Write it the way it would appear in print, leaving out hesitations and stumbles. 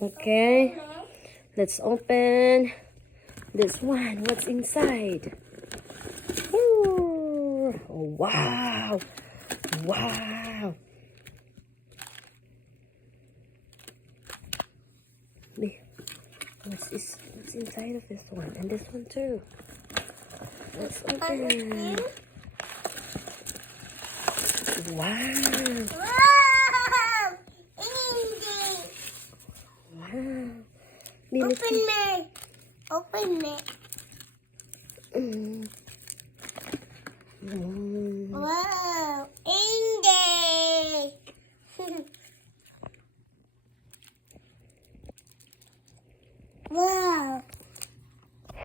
Okay, let's open this one. What's inside? Ooh, wow, wow. What's inside of this one? And this one too. Let's open. Wow. Wow. Open me. Open me. Mm.